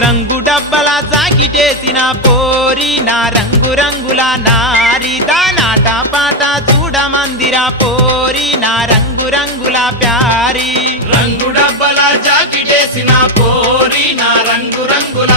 రంగు డబ్బల సాగిటేసిన పోరి నా రంగు రంగుల నారిదా నాట పాట చూడమందిరా పోరి నా రంగు రంగుల ప్యారి. రంగు డబ్బల జాకి చేసిన పోరి నా రంగు రంగుల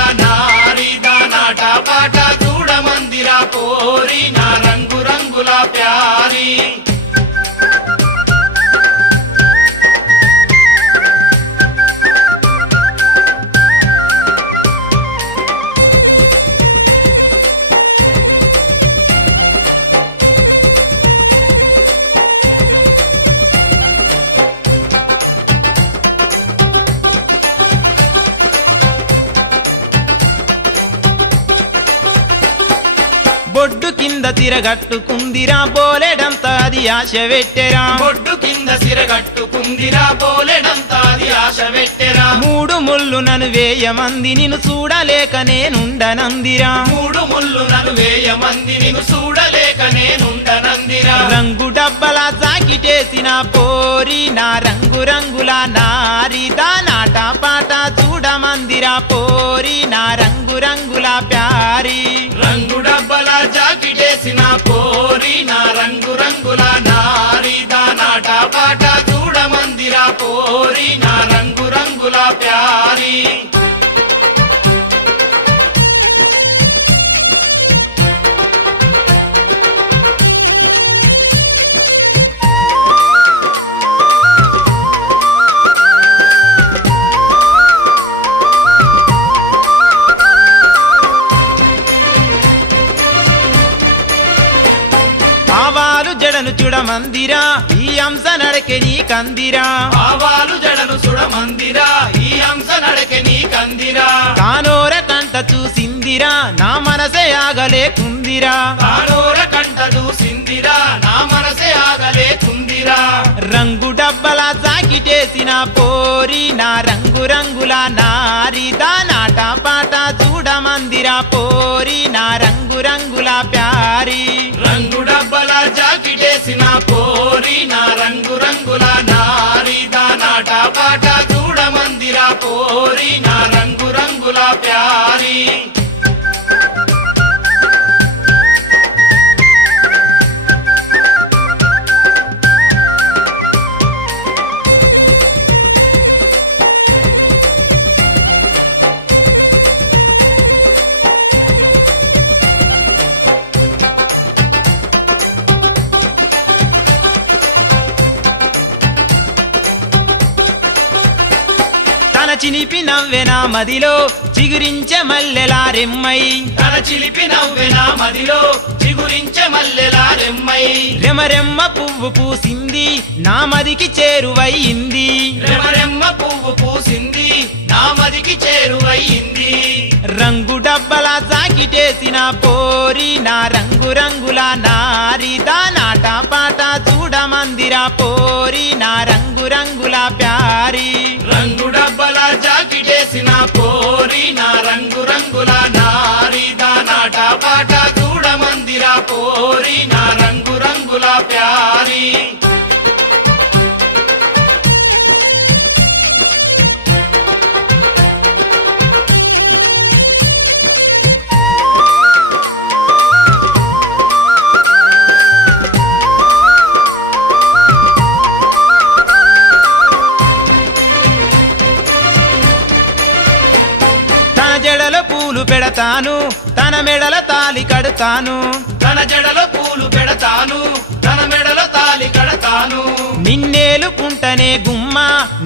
బొడ్డు కింద తిరగట్టుకుందిరా బోలెడంత అది ఆశ పెట్టెరా. బొడ్డు కింద సిరగట్టుకుందిరా బోలెడంతాది ఆశ పెట్టెరా. మూడు ముళ్ళు నన్ను వేయమంది నిన్ను చూడలేక నేనుండనందిరా. మూడు ముళ్ళు నన్ను వేయ మంది నిన్ను చూడలేక నేనుండనందిరా. రంగు డబ్బల జాకిటేసిన పోరి నా రంగు రంగుల నారిదా నాట పాట చూడ మందిర పోరి నా రంగు రంగుల ప్యారి. జాకిటేసిన పోరి ఆవాలు జడను చూడమందిరా ఈ అంశ నడకె నీ కందిరా. ఆవాలు జడను సుడ మందిరా ఈ అంశ నడకె నీ కందిరా. కానోర కంట చూసిందిరా నా మనసే ఆగలేకుందిరా. కాడోర కంట చూసిందిరా నా మనసే ఆగలేకుందిరా. రంగు డబ్బల జాకిటేసిన పోరి నా రంగు రంగుల నారిదా నాట పాట చూడ మందిర పోరి. జాకిటేసిన పోరిన నా రంగు రంగుల నారిద నాట పాట చూడ పోరిన చినిపి నవ్వెన మదిలో చిగురించే మల్లెలా రెమ్మై. తన చిలిపి నవ్వెన మదిలో చిగురించే మల్లెలా రెమ్మై. రెమరెమ్మ పువ్వు పూసింది నా మదికి చేరువయింది రెమరెమ్మ పువ్వు పూసింది నా మదికి చేరువయింది రంగు డబ్బల జాకిటేసిన పోరి నా రంగు రంగుల నారిదా నాట పాట చూడ మందిర పోరి నా రంగు రంగుల ప్యారి. పోయిన రంగు రంగుల నారిద నాట పాట చూడ మందిరా పోరి పెడతాను తన మెడల తాలి కడతాను. తన జడలో పూలు పెడతాను తన మెడలో తాలి కడతాను. నిన్నేలుకుంటనే గుమ్మ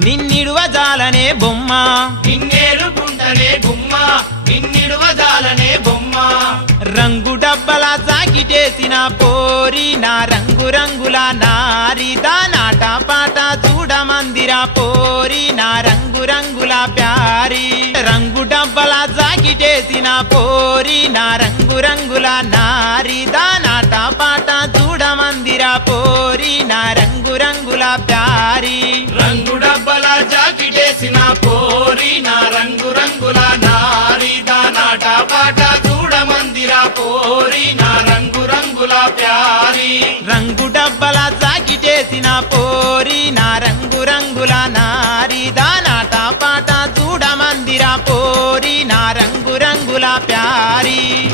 నిన్నిడువ జాలనే బొమ్మ. నిన్నేలు గుంటనే గుమ్మ నిన్నిడువ జాలనే బొమ్మ. రంగు డబ్బల జాకిటేసిన పోరి నా రంగు రంగుల నారిదా నాట పాట చూడ మందిర చేసిన పోరి నా రంగురంగుల నారిదా నాట పాట చూడ మందిర పోరి నా రంగురంగుల ప్యారి. రంగు డబ్బల జాకిటేసిన పోరి నా రంగురంగుల నారిదా నాట పాట చూడ మందిర పోరి నా రంగురంగుల ప్యారి. రంగు డబ్బల జాకిటేసిన పోరి నా రంగురంగుల నారిదా నాట పాట చూడ మందిర పోరి प्यारी